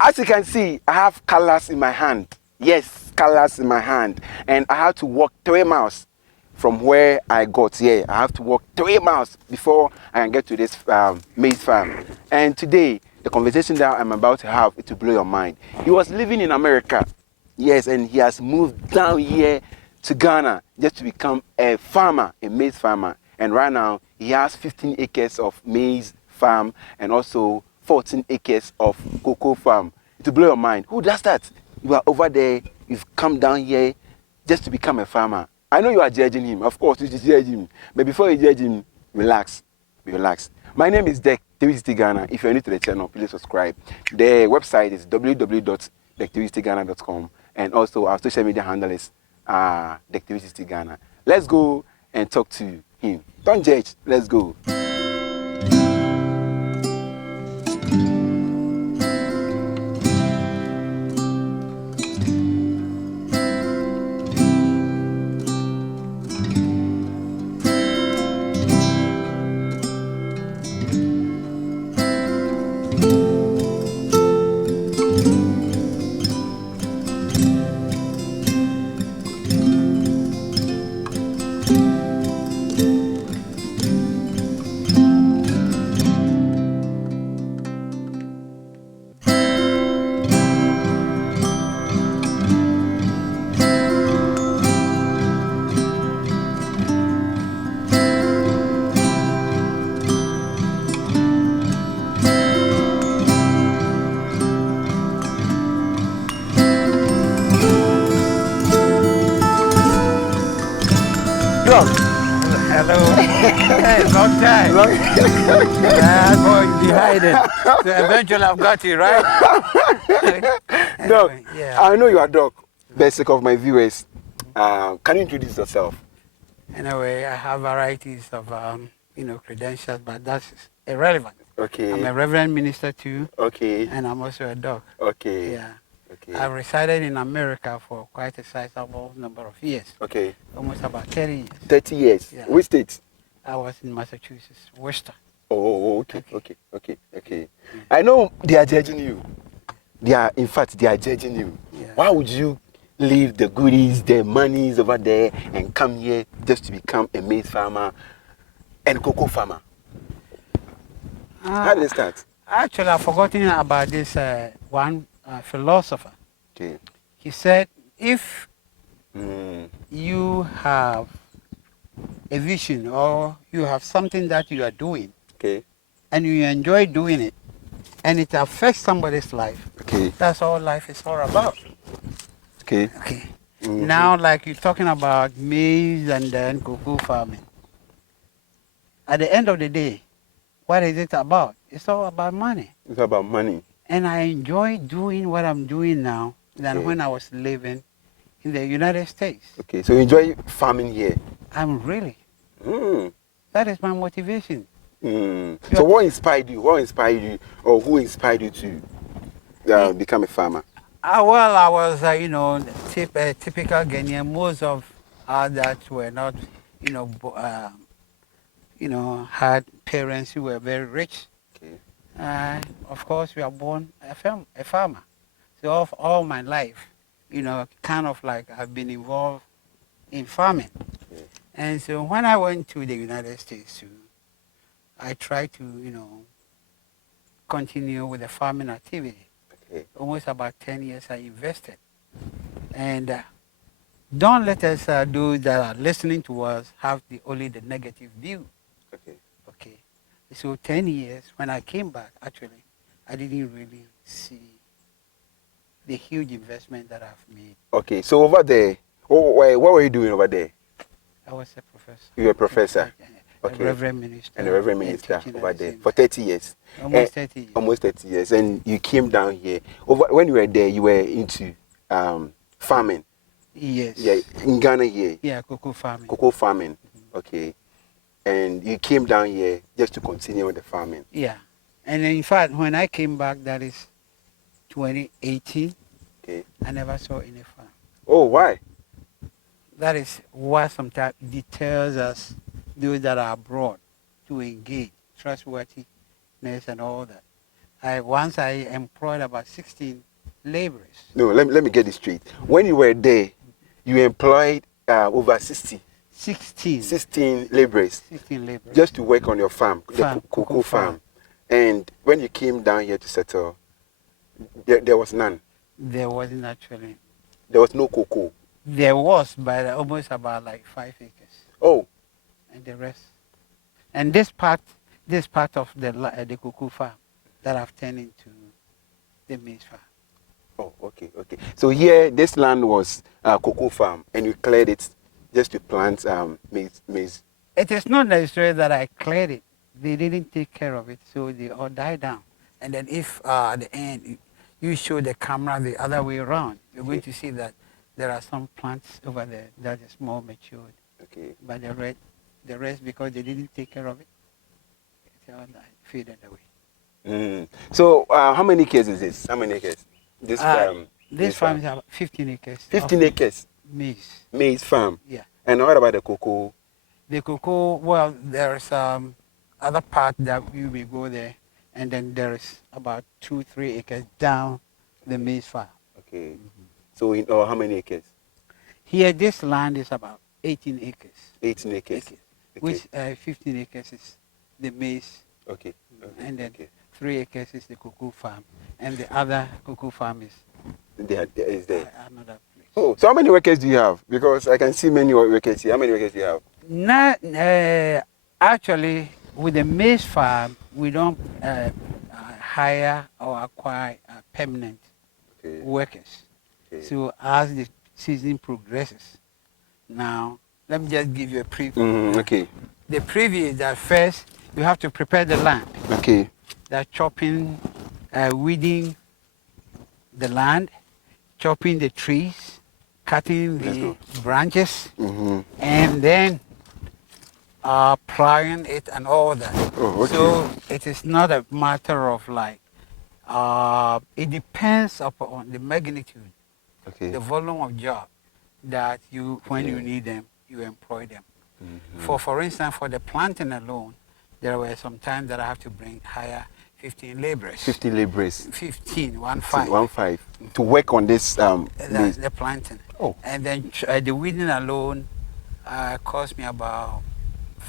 As you can see, I have colors in my hand. Yes, colors in my hand. And I have to walk 3 miles from where I got here. I have to walk 3 miles before I can get to this maize farm. And today, the conversation that I'm about to have, it will blow your mind. He was living in America. Yes, and he has moved down here to Ghana just to become a farmer, a maize farmer. And right now, he has 15 acres of maize farm and also 14 acres of cocoa farm. To blow your mind, who does that? You are over there, you've come down here just to become a farmer. I know you are judging him, of course, you judge him. But before you judge him, relax, relax. My name is Dek, Activity Ghana. If you're new to the channel, please subscribe. The website is www.activityghana.com, and also our social media handle is Activity Ghana. Let's go and talk to him. Don't judge, let's go. Hello. Hey, long time. Boy, you hiding. So eventually I've got you, right? Doc, yeah. I know you are Doc. Basic of my viewers, can you introduce yourself? Anyway, I have varieties of, credentials, but that's irrelevant. Okay. I'm a reverend minister too. Okay. And I'm also a doc. Okay. Yeah. Okay. I've resided in America for quite a sizable number of years. Okay. Almost about 30 years. 30 years. Yeah. Which state? I was in Massachusetts, Worcester. Oh, okay. Okay. I know they are judging you. They are judging you. Yeah. Why would you leave the goodies, the monies over there and come here just to become a maize farmer and cocoa farmer? How did it start? Actually, I've forgotten about this one philosopher. Okay. He said, if you have a vision or you have something that you are doing, okay, and you enjoy doing it, and it affects somebody's life, okay, that's all life is all about. Okay. Okay. Now, like you're talking about maize and then cocoa farming. At the end of the day, what is it about? It's all about money. It's about money. And I enjoy doing what I'm doing now than when I was living in the United States. Okay, so you enjoy farming here? I'm really. That is my motivation. So what inspired you? What inspired you, or who inspired you to become a farmer? Well, I was, typical Ghanaian. Most of that were not, had parents who were very rich. Okay. Of course, we are born a farmer. So all my life, kind of like I've been involved in farming. Okay. And so when I went to the United States, I tried to, continue with the farming activity. Okay. Almost about 10 years I invested. And don't let us, those that are listening to us, have only the negative view. Okay. Okay. So 10 years, when I came back, actually, I didn't really see the huge investment that I've made. Okay, so over there, what were you doing over there? I was a professor. You were a professor? Okay. A reverend minister. And a reverend minister over there for 30 years? Almost 30 years. Almost 30 years. And you came down here. When you were there, you were into farming? Yes. Yeah, in Ghana here? Yeah, cocoa farming. Cocoa farming, okay. And you came down here just to continue with the farming? Yeah. And in fact, when I came back, that is 2018, okay, I never saw any farm. Oh, why? That is what sometimes deters us, those that are abroad, to engage, trustworthiness and all that. Once I employed about 16 laborers. No, let me get this straight. When you were there, you employed over 16 laborers 16 laborers. just to work on your farm, the Farm, cocoa farm. And when you came down here to settle, there was none. There wasn't actually. There was no cocoa. There was, but almost about like 5 acres. Oh, And the rest. And this part of the cocoa farm that I've turned into the maize farm. oh, okay. So here, this land was cocoa farm, and you cleared it just to plant maize. It is not necessary that I cleared it. They didn't take care of it, so they all died down. And then if at the end you show the camera the other way around, you're going to see that there are some plants over there that is more matured. Okay. But the rest, because they didn't take care of it, it all died, faded away. So how many acres is this? How many acres? This This farm is about 15 acres. 15 acres. Maize. Maize farm. Yeah. And what about the cocoa? The cocoa, well, there's other part that we will go there, and then there's about 2-3 acres down the maize farm. Okay. So in all, how many acres? Here, this land is about 18 acres. 18 acres. Okay. Which 15 acres is the maize, Okay. and then 3 acres is the cocoa farm, and the other cocoa farm is Is there. another place. Oh, so how many workers do you have? Because I can see many workers here. How many workers do you have? Not, actually, with the maize farm, we don't hire or acquire permanent workers. Okay. So as the season progresses, now let me just give you a preview. Okay. The preview is that first you have to prepare the land. Okay. That chopping, weeding the land, chopping the trees, cutting the branches, and then plowing it and all that. Oh, okay. So it is not a matter of like, it depends upon the magnitude, the volume of job that you, when you need them, you employ them. For instance, for the planting alone, there were some times that I have to hire 15 laborers. 15 laborers. 15, 15 to work on this the planting. Oh. And then the weeding alone cost me about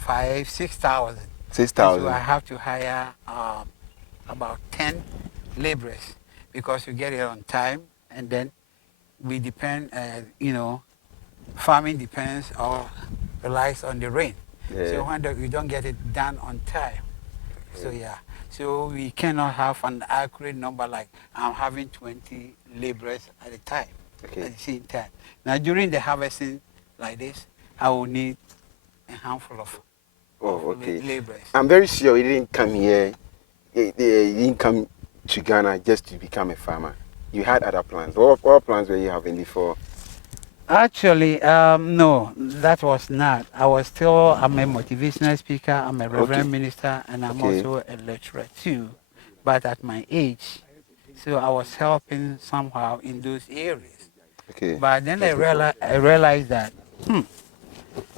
6,000. 6,000. So I have to hire about 10 laborers because you get it on time, and then we depend, farming depends or relies on the rain. Yeah. So when you don't get it done on time, so we cannot have an accurate number like I'm having 20 laborers at a time, at the same time. Now during the harvesting like this, I will need a handful of laborers. I'm very sure you didn't come here, you didn't come to Ghana just to become a farmer. You had other plans. What plans were you having before? Actually, no, that was not. I'm a motivational speaker, I'm a reverend minister, and I'm also a lecturer too, but at my age. So I was helping somehow in those areas. But then I realized that,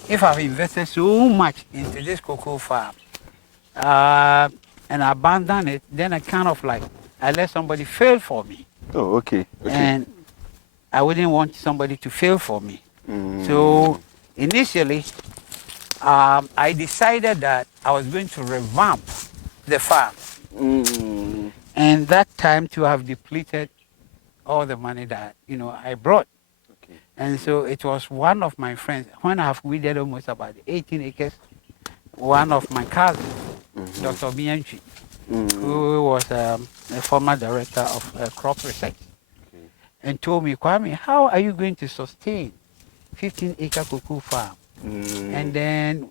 if I've invested so much into this cocoa farm, and I abandon it, then I kind of like, I let somebody fail for me. Oh, okay. And I wouldn't want somebody to fail for me. So initially, I decided that I was going to revamp the farm. And that time to have depleted all the money that, I brought. And so it was one of my friends, when I have weeded almost about 18 acres, one of my cousins, Dr. Bianchi, who was a former director of crop research, and told me, Kwame, how are you going to sustain 15-acre cocoa farm? And then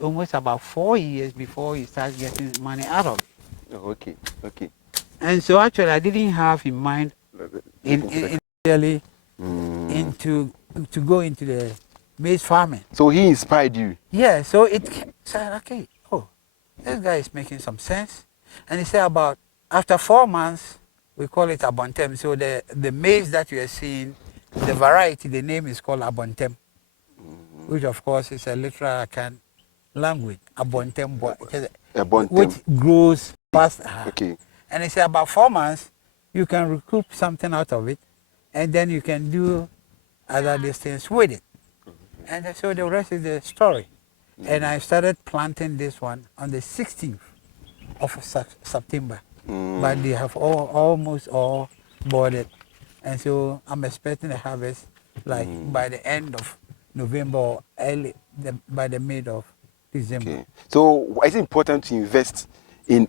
almost about 4 years before you start getting money out of it. Oh, okay. And so actually I didn't have in mind initially to go into the maize farming. So he inspired you? Yeah, so it said, okay, this guy is making some sense. And he said after 4 months, we call it abontem. So the maize that you are seeing, the variety, the name is called abontem, which of course is a literal language, abontem, which grows fast. And they say about 4 months, you can recoup something out of it, and then you can do other things with it. And so the rest is the story. And I started planting this one on the 16th of September. But they have almost all boarded. And so I'm expecting a harvest like by the end of November or by the mid of December. Okay. So is it important to invest in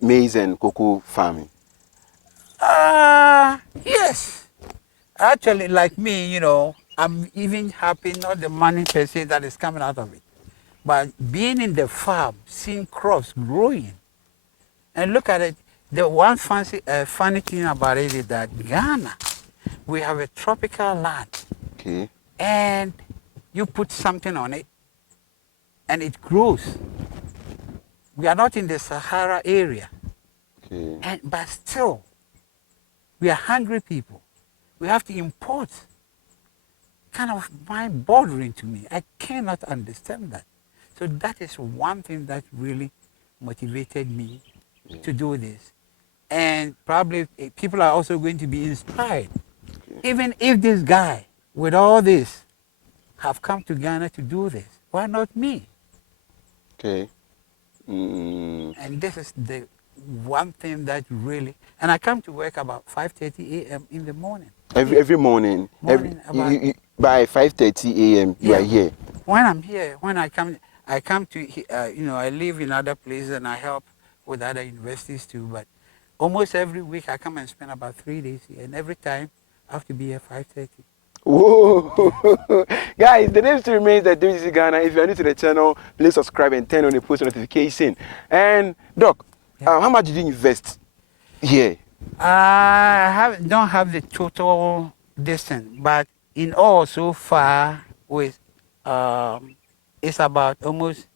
maize and cocoa farming? Yes. Actually, like me, I'm even happy, not the money per se that is coming out of it, but being in the farm, seeing crops growing. And look at it, the one funny thing about it is that Ghana, we have a tropical land, Okay. and you put something on it, and it grows. We are not in the Sahara area, Okay. but still, we are hungry people. We have to import. Kind of mind-boggling to me. I cannot understand that. So that is one thing that really motivated me to do this. And probably people are also going to be inspired. Even if this guy, with all this, have come to Ghana to do this, why not me? Okay. Mm. And this is the one thing that really, and I come to work about 5:30 a.m. in the morning. Every morning, by 5:30 a.m. you are here. When I'm here, when I come to, I live in other places and I help with other universities too. But almost every week I come and spend about 3 days here, and every time I have to be here 5:30. Whoa. Guys, the name still remains that WC Ghana. If you are new to the channel, please subscribe and turn on the post notification. And Doc, how much did you invest here? Don't have the total distance, but in all so far with it's about almost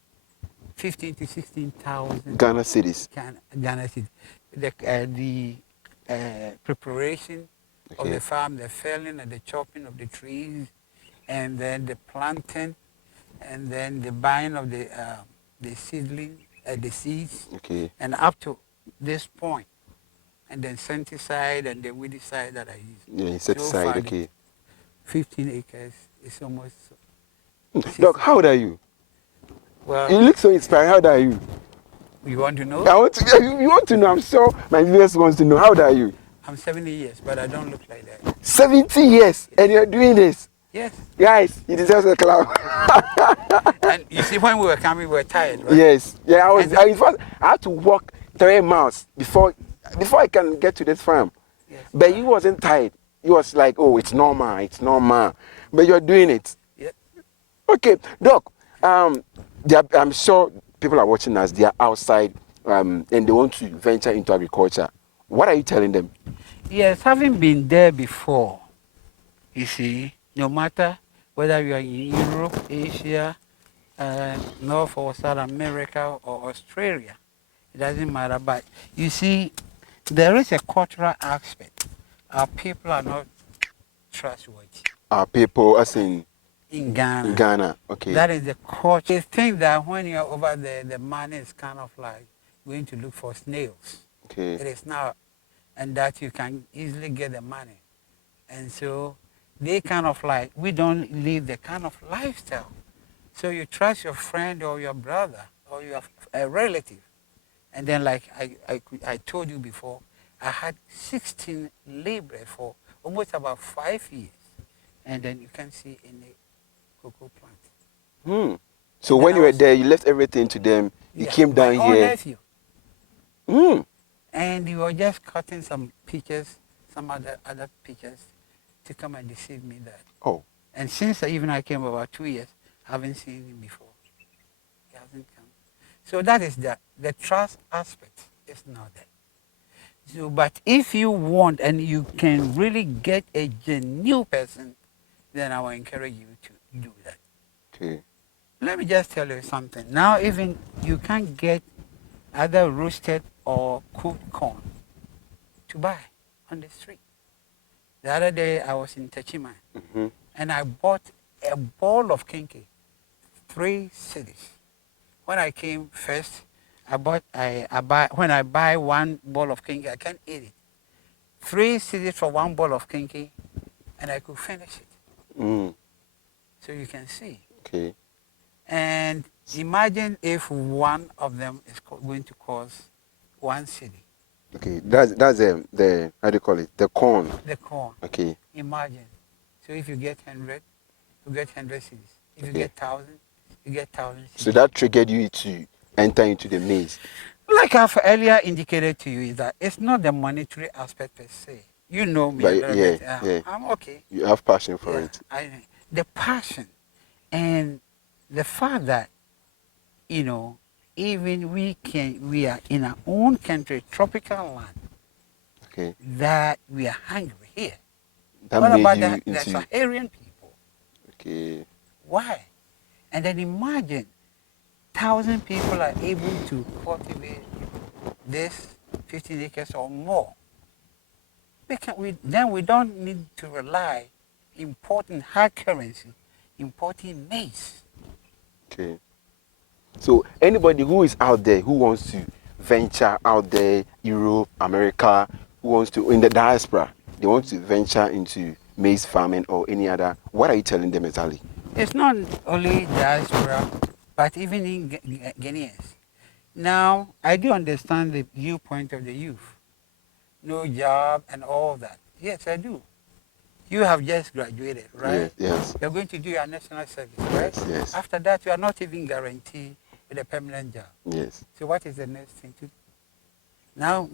15 to 16,000 Ghana cities. Ghana cedis. The preparation of the farm, the felling and the chopping of the trees, and then the planting, and then the buying of the seedling, the seeds, and up to this point, and then insecticide and the weedicide that I use. Yeah, insecticide, okay. 15 acres is almost. Doc, how old are you? Well, you look so inspired. How old are you? You want to know? You want to know? I'm sure my viewers wants to know. How old are you? I'm 70 years, but I don't look like that. 70 years, and you're doing this? Yes. Guys, you deserve a clap. And you see, when we were coming, we were tired, right? Yes. Yeah, I had to walk 3 miles before I can get to this farm. Yes. But you wasn't tired. You was like, oh, it's normal. But you're doing it. Yep. Okay, Doc. I'm sure people are watching us. They are outside, and they want to venture into agriculture. What are you telling them? Yes, having been there before, you see, no matter whether you are in Europe, Asia, North or South America or Australia, it doesn't matter. But you see, there is a cultural aspect. Our people are not trustworthy. Our people, as in Ghana. In Ghana, okay. That is the culture. They think that when you're over there, the money is kind of like going to look for snails. Okay. It is not. And that you can easily get the money. And so they kind of like, we don't live the kind of lifestyle. So you trust your friend or your brother or your relative. And then like I told you before, I had 16 laborers for almost about 5 years. And then you can see in the cocoa plant. So when you were there, you left everything to them. You came down my here. Nephew. And you were just cutting some pictures, some other pictures to come and deceive me that. Oh. And since even I came about 2 years, I haven't seen him before. He hasn't come. So that is the trust aspect is not there. So, but if you want and you can really get a genuine person, then I will encourage you to do that. Okay. Let me just tell you something. Now even you can't get either roasted or cooked corn to buy on the street. The other day I was in Techima and I bought a ball of kinky, 3 cities. When I came first, When I buy one ball of kinky, I can't eat it. 3 cedis for one ball of kinky, and I could finish it. Mm. So you can see. Okay. And imagine if one of them is going to cost 1 cedi. Okay. That's the how do you call it? The corn. The corn. Okay. Imagine. So if you get 100, you get 100 cedis. If you Okay. get 1,000, you get 1,000 cedis. So that triggered you to enter into the maize. Like I've earlier indicated to you, is that it's not the monetary aspect per se. You know me a But little yeah, bit. yeah. I'm okay. You have passion for Yeah, it. the passion and the fact that, you know, even we are in our own country, tropical land, Okay. that we are hungry here. That What made about you the into. Saharan people? Okay. Why? And then imagine 1,000 people are able to cultivate this 15 acres or more. Then we don't need to rely importing hard currency, importing maize. Okay. So anybody who is out there who wants to venture out there, Europe, America, who wants to in the diaspora, they want to venture into maize farming or any other. What are you telling them exactly? It's not only diaspora, but even in Ghanaians. Now, I do understand the viewpoint of the youth. No job and all that. Yes, I do. You have just graduated, right? Yes. You're going to do your national service, right? Yes. After that, you are not even guaranteed with a permanent job. Yes. So what is the next thing to do? Now,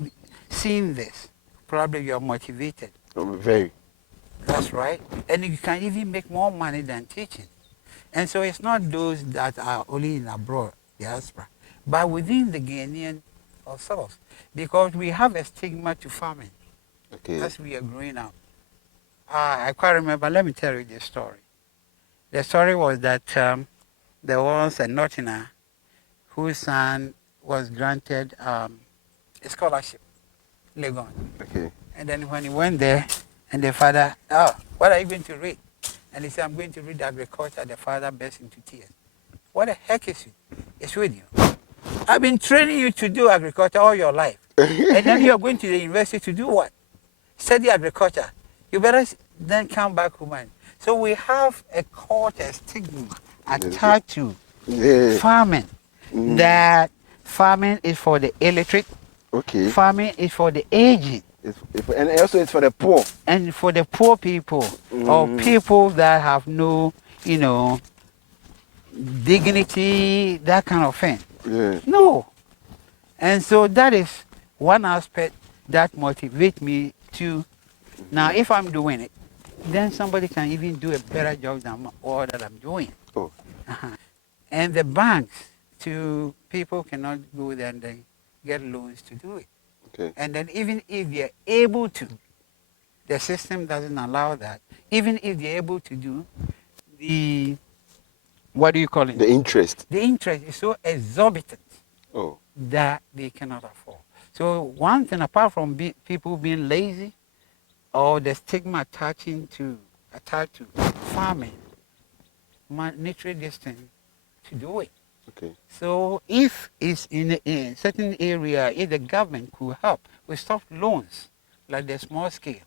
seeing this, probably you are motivated. Very. That's right. And you can even make more money than teaching. And so it's not those that are only in abroad, diaspora, but within the Ghanaian ourselves. Because we have a stigma to farming Okay. as we are growing up. I quite remember, let me tell you the story. The story was that there was a Northerner whose son was granted a scholarship, Legon. Okay. And then when he went there, and the father, oh, what are you going to read? And he said, I'm going to read agriculture. The father burst into tears. What the heck is it? It's with you. I've been training you to do agriculture all your life. And then you're going to the university to do what? Study agriculture. You better then come back home. So we have a culture, stigma attached to farming. That farming is for the illiterate. Okay. Farming is for the aged. And also it's for the poor. And for the poor people or people that have no, dignity, that kind of thing. Yeah. No. And so that is one aspect that motivates me to. Now, if I'm doing it, then somebody can even do a better job than all that I'm doing. Oh. And the banks, people cannot go there and then get loans to do it. Okay. And then even if they're able to, the system doesn't allow that. Even if they're able to do, what do you call it? The interest. The interest is so exorbitant that they cannot afford. So one thing, apart from people being lazy or the stigma attached to farming, monetary distance to do it. Okay. So if it's in a certain area, if the government could help with soft loans, like the small scale,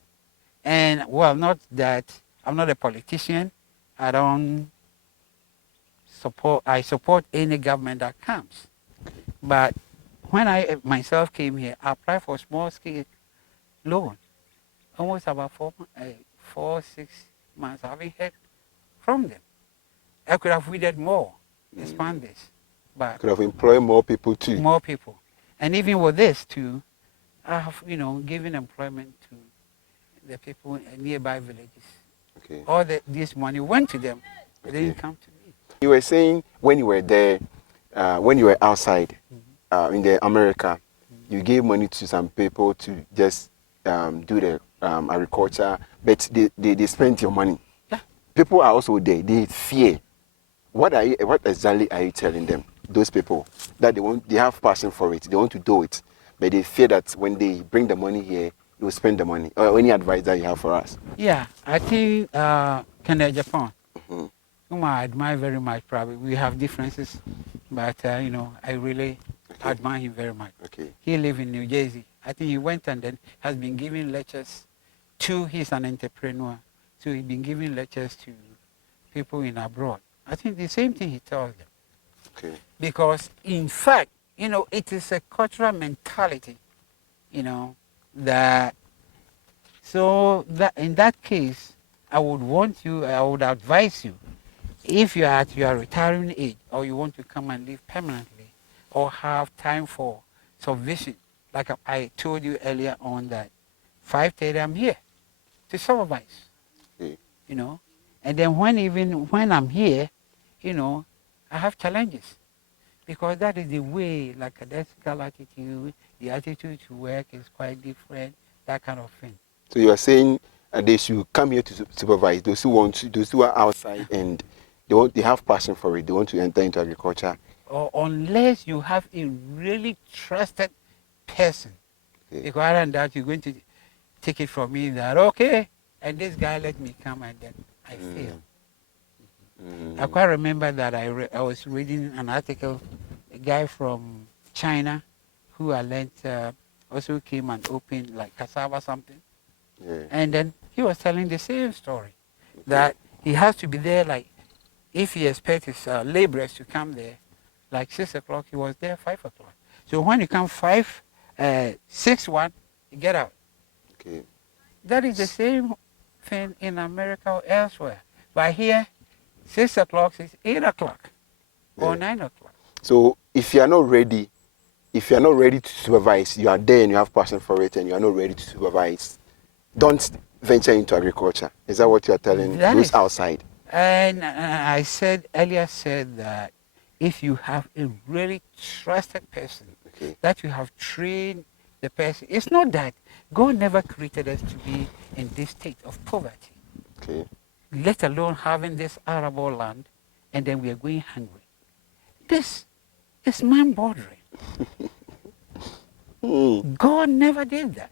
and well, not that I'm not a politician, I support any government that comes. But when I myself came here, I applied for small scale loan. Almost about 6 months, I haven't heard from them. I could have waited more, expand this. But could have employed more people too. More people. And even with this too, I have, given employment to the people in nearby villages. Okay. All this money went to them. It didn't come to me. You were saying when you were there, when you were outside in the America, you gave money to some people to just do the agriculture, but they spent your money. Yeah. People are also there. They fear. What exactly are you telling them? Those people that they have passion for it, they want to do it, but they fear that when they bring the money here, they will spend the money. Or any advice that you have for us? Yeah, I think Canada, Japan, whom I admire very much. Probably we have differences, but I really Okay. I admire him very much. Okay. He lives in New Jersey. I think he went and then has been giving lectures to, he's an entrepreneur, so he's been giving lectures to people in abroad. I think the same thing he tells them. Okay. Because in fact, it is a cultural mentality, that, so that in that case, I would advise you, if you are at your retiring age or you want to come and live permanently or have time for subvision, like I told you earlier on that 5:30 I'm here to supervise, Okay. And then when I'm here, I have challenges because that is the way, like a ethical attitude, the attitude to work is quite different, that kind of thing. So you are saying they should come here to supervise those who want to, those who are outside and they have passion for it. They want to enter into agriculture. Or unless you have a really trusted person, Okay. because other than that, you're going to take it from me that, okay, and this guy let me come and then I fail. I quite remember that I was reading an article, a guy from China who I learned also came and opened like cassava something. Yeah. And then he was telling the same story, that he has to be there, like if he expects his laborers to come there, like 6 o'clock, he was there 5 o'clock. So when you come 6, 1, you get out. Okay. That is the same thing in America or elsewhere. But here, 6 o'clock is 8 o'clock or Yeah. 9 o'clock. So if you are not ready, to supervise, you are there and you have passion for it and you are not ready to supervise, don't venture into agriculture. Is that what you are telling That those is, outside? and I earlier said that if you have a really trusted person, Okay. that you have trained the person, it's not that God never created us to be in this state of poverty, Okay. let alone having this arable land, and then we are going hungry. This is mind-boggling. God never did that.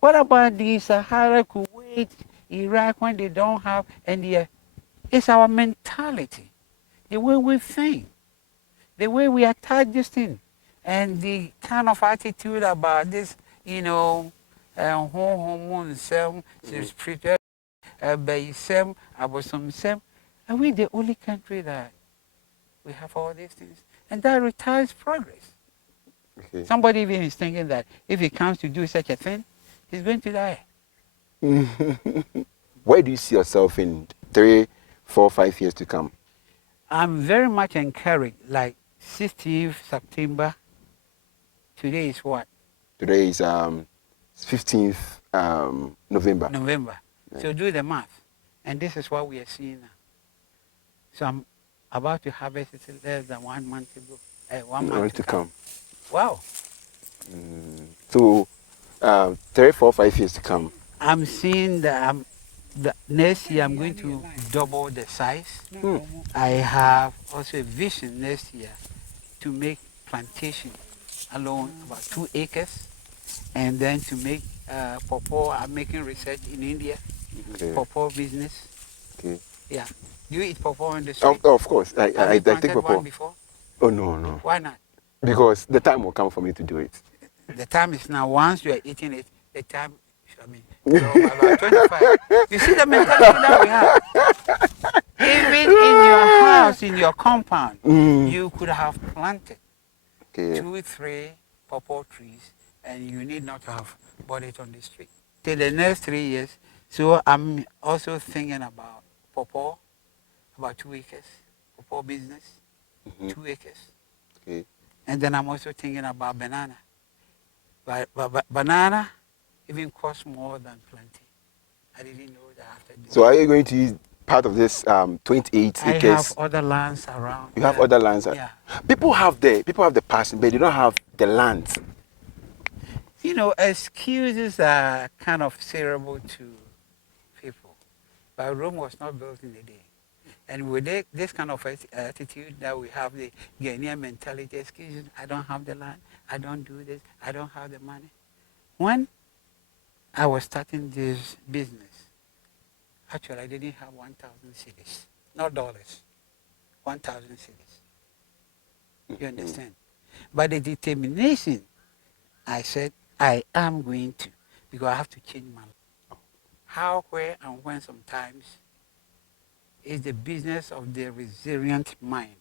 What about the Sahara, Kuwait, Iraq, when they don't have, it's our mentality, the way we think, the way we attack this thing, and the kind of attitude about this, spiritual, bayism, abosomsem. Are we the only country that we have all these things? And that retards progress. Okay. Somebody even is thinking that if he comes to do such a thing, he's going to die. Where do you see yourself in 3, 4, 5 years to come? I'm very much encouraged, like 16th September, today is what? Today is 15th November. November. Yeah. So do the math. And this is what we are seeing now. So I'm about to harvest it less than 1 month ago. 1 month to come. Wow. So 3, 4, 5 years to come. I'm seeing that the next year I'm going to double the size. I have also a vision next year to make plantation alone about 2 acres, and then to make pawpaw. I'm making research in India, Okay. pawpaw business. Okay. Yeah. Do you eat pawpaw in the street? Of course. Have I you take planted one pawpaw. before? Oh, no. Why not? Because the time will come for me to do it. The time is now. Once you are eating it, the time, you're about 25. You see the mentality that we have? Even in your house, in your compound, you could have planted Okay. 2, 3 pawpaw trees, and you need not to have bought it on the street. Till the next 3 years, so I'm also thinking about pawpaw, about 2 acres, pawpaw business, 2 acres. Okay. And then I'm also thinking about banana. But banana even costs more than plantain. I didn't know that after this. So are you going to use part of this 28 I acres? have other lands around. You have other lands. Yeah. People have the passion, but they don't have the land. Excuses are kind of terrible to people. But Rome was not built in a day. And with this kind of attitude that we have, the Ghanaian mentality, excuses, I don't have the land, I don't do this, I don't have the money. When I was starting this business, actually I didn't have 1,000 cedis, not dollars, 1,000 cedis. You understand? But the determination, I said, I am going to, because I have to change my life. How, where, and when sometimes is the business of the resilient mind.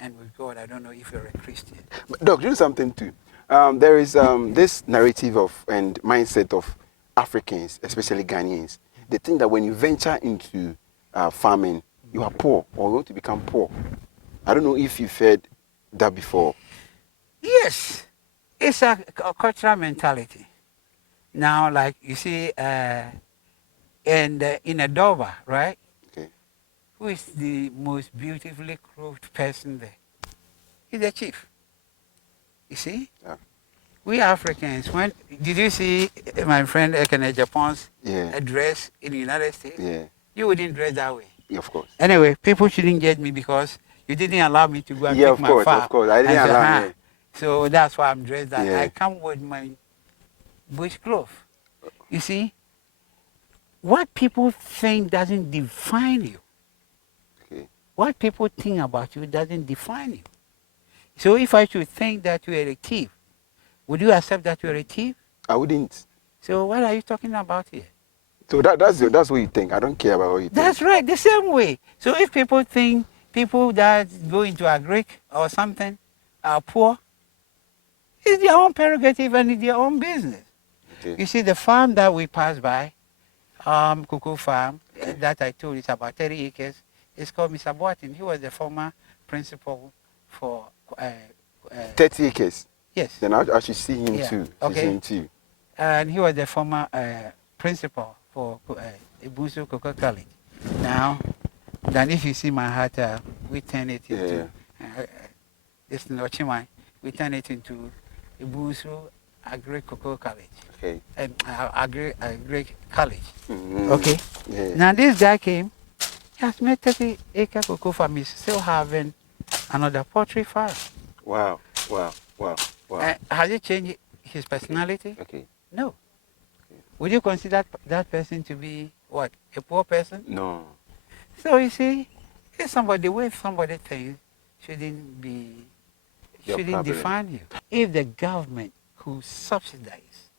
And with God, I don't know if you're a Christian. But Doc, you know something too. There is this narrative of and mindset of Africans, especially Ghanaians. They think that when you venture into farming, you are poor or you want to become poor. I don't know if you've heard that before. Yes, it's a cultural mentality. Now, like you see, in Adoba, right? Okay. Who is the most beautifully clothed person there? He's the chief. You see? Yeah. We Africans, when did you see my friend Ekene Japan's Yeah. dress in the United States? Yeah. You wouldn't dress that way. Yeah, of course. Anyway, people shouldn't judge me because you didn't allow me to go and Yeah, pick of my course, of farm. course. I didn't And say, allow huh. him. So that's why I'm dressed that. Yeah. I come with my bush clothes. You see, what people think doesn't define you. Okay. What people think about you doesn't define you. So if I should think that you are a thief, would you accept that you are a thief? I wouldn't. So what are you talking about here? So that's what you think. I don't care about what you think. That's right, the same way. So if people think people that go into agric or something are poor, it's their own prerogative and it's their own business. Okay. You see, the farm that we pass by, cocoa farm, Okay. that I told you, it's about 30 acres. It's called Mr. Boatin. He was the former principal for, 30 acres. yes, Then I should see him Yeah, too. okay. See him too. and he was the former principal for Ibusu Cocoa College. Now, then if you see my heart, we turn it into, this Nochimai, we turn it into Ibusu Agri Cocoa College. Okay. Agri College. Mhm. Okay. Yeah. Now this guy came, he has made 30-acre cocoa farm. He's still having another poultry farm. Wow. Wow. Wow. Wow. Has it changed his personality? Okay. No. Would you consider that person to be what? A poor person? No. So you see, if somebody, the way somebody thinks shouldn't Your problem. define you. If the government who subsidize,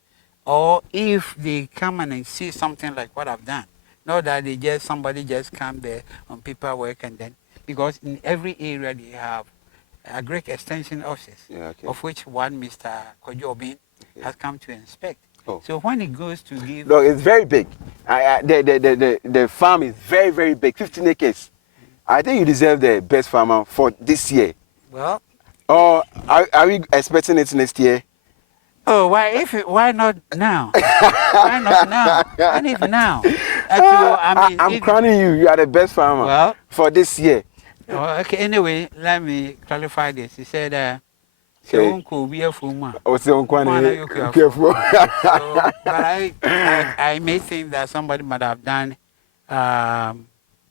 or if they come and see something like what I've done, not that somebody just come there on paperwork and then, because in every area they have a great extension offices, Yeah, okay. of which one Mr. Kojobin has come to inspect. Oh. So when it goes to give, Look, it's very big. The farm is very, very big, 15 acres. I think you deserve the best farmer for this year. well, Or are we expecting it next year? oh, why not now? Why not now? I need now. Actually, I'm crowning you. You are the best farmer Well, for this year. okay, anyway, let me clarify this. He said, Okay. Careful. But I may think that somebody might have done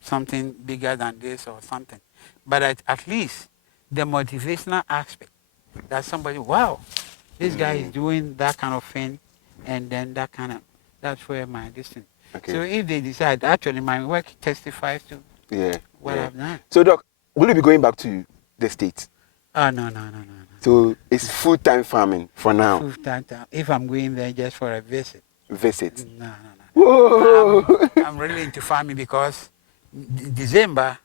something bigger than this or something. But at least the motivational aspect that somebody, wow, this guy is doing that kind of thing, and then that's where my distance. Okay. So if they decide, actually, my work testifies to what I've done. So, Doc, will you be going back to the States? Oh, no. So it's full-time farming for now. Full-time. If I'm going there just for a visit. Visit. No. Whoa. I'm really into farming because December,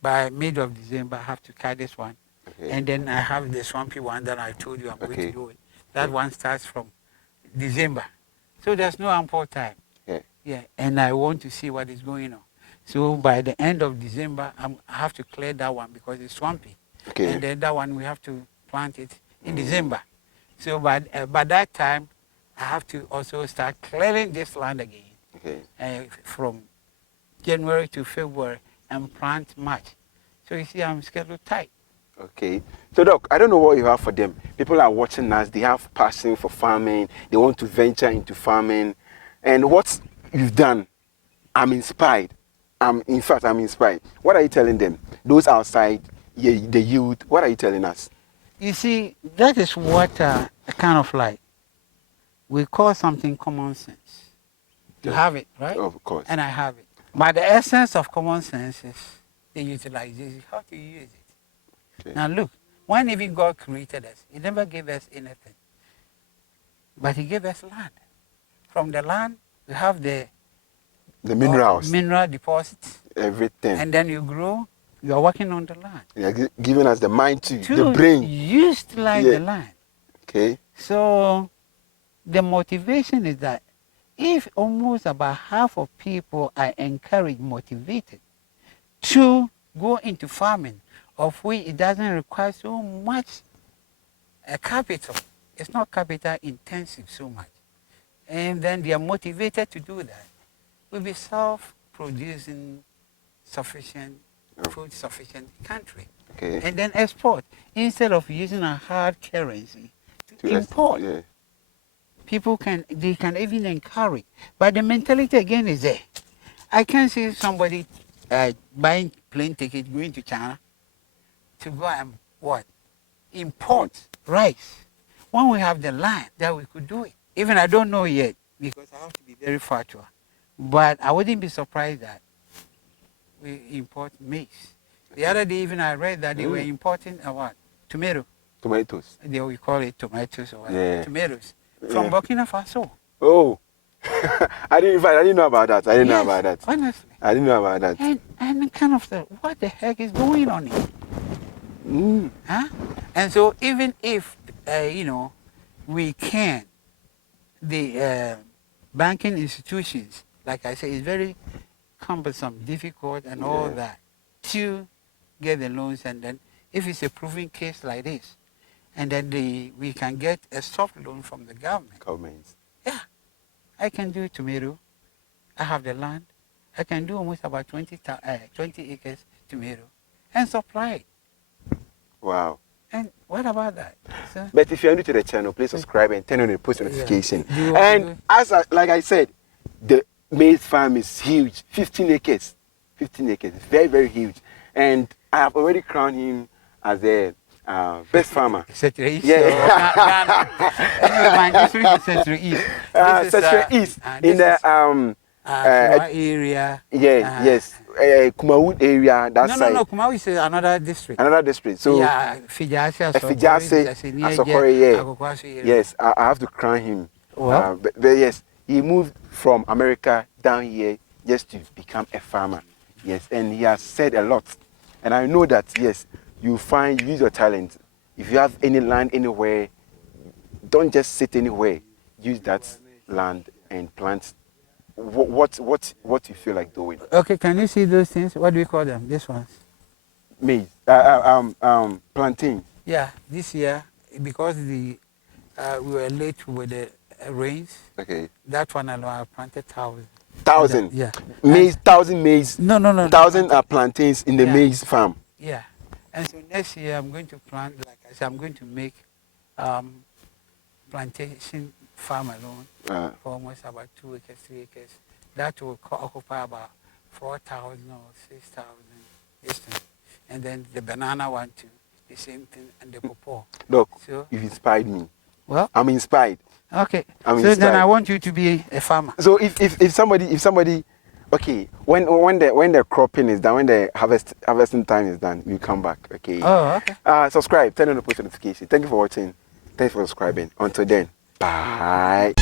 by mid of December, I have to cut this one. Okay. And then I have the swampy one that I told you I'm going to do it. That one starts from December. So there's no ample time. Yeah. And I want to see what is going on. So by the end of December, I have to clear that one because it's swampy. Okay. And then that one we have to plant it in December. So by that time, I have to also start clearing this land again. From January to February and plant March. So you see, I'm scheduled tight. Okay. So, Doc, I don't know what you have for them. People are watching us. They have passion for farming. They want to venture into farming. And what you've done, I'm inspired. I'm inspired. What are you telling them? Those outside, the youth, what are you telling us? You see, that is what kind of like, we call something common sense. You have it, right? Of course. And I have it. But the essence of common sense is the utilization, how to use it. Okay. Now look, When even God created us, He never gave us anything. But He gave us land. From the land, we have the minerals, mineral deposits. everything. And then you grow, you are working on the land. Yeah, giving us the mind too, the brain. Utilize the land. Okay. So the motivation is that if almost about half of people are encouraged, motivated to go into farming, of which it doesn't require so much capital. It's not capital intensive so much. And then they are motivated to do that. We'll be self-producing sufficient, food sufficient country. Okay. And then export. Instead of using a hard currency to import. Yeah. People can even encourage. But the mentality again is there. I can't see somebody buying plane ticket going to China to go and what? Import rice. When we have the land that we could do it. Even I don't know yet because I have to be very factual. But I wouldn't be surprised that we import maize. The other day even I read that they were importing what? Tomatoes. We call it tomatoes or what? Yeah. Tomatoes. From Burkina Faso. Oh. I didn't know about that. Honestly. I didn't know about that. And kind of what the heck is going on here? Huh? And so even if, we can, the banking institutions, like I say, is very cumbersome, difficult and all that to get the loans. And then if it's a proven case like this, and then we can get a soft loan from the government. Yeah, I can do tomato. I have the land. I can do almost about 20 acres tomato and supply it. Wow. And what about that? So, but if you're new to the channel, please subscribe and turn on the post notification. Like I said, the maize farm is huge. 15 acres. 15 acres. Very, very huge. And I have already crowned him as the best farmer. Central East. Yeah. Anyway, my district is Central East. Central East. In the area. Yes. Kumawood area. That side. No. Kumawood is another district. Another district. So yeah, Fijase, Asokore. Yes, I have to crown him. Well, but yes, he moved from America down here just to become a farmer. Yes, and he has said a lot. And I know that yes, you use your talent. If you have any land anywhere, don't just sit anywhere. Use that land and plant what you feel like doing. Okay, can you see those things? What do we call them? These ones? Maize. Plantain. Yeah, this year because we were late with the rains. Okay. That one alone I planted 1,000. 1,000. Yeah. Maize, 1,000 maize. No. 1,000 are plantains in the maize farm. Yeah. And so next year I'm going to plant, like I said, I'm going to make plantation farm alone for almost about 2 acres, 3 acres. That will occupy about 4,000 or 6,000 distance. And then the banana one too, the same thing, and the pawpaw. Look, so, you've inspired me. Well, I'm inspired. Okay. I'm so inspired. Then I want you to be a farmer. So if somebody, okay, when the cropping is done, when the harvesting time is done, you come back. Okay. Oh, okay. Subscribe, turn on the post notification. Thank you for watching. Thanks for subscribing. Until then, bye.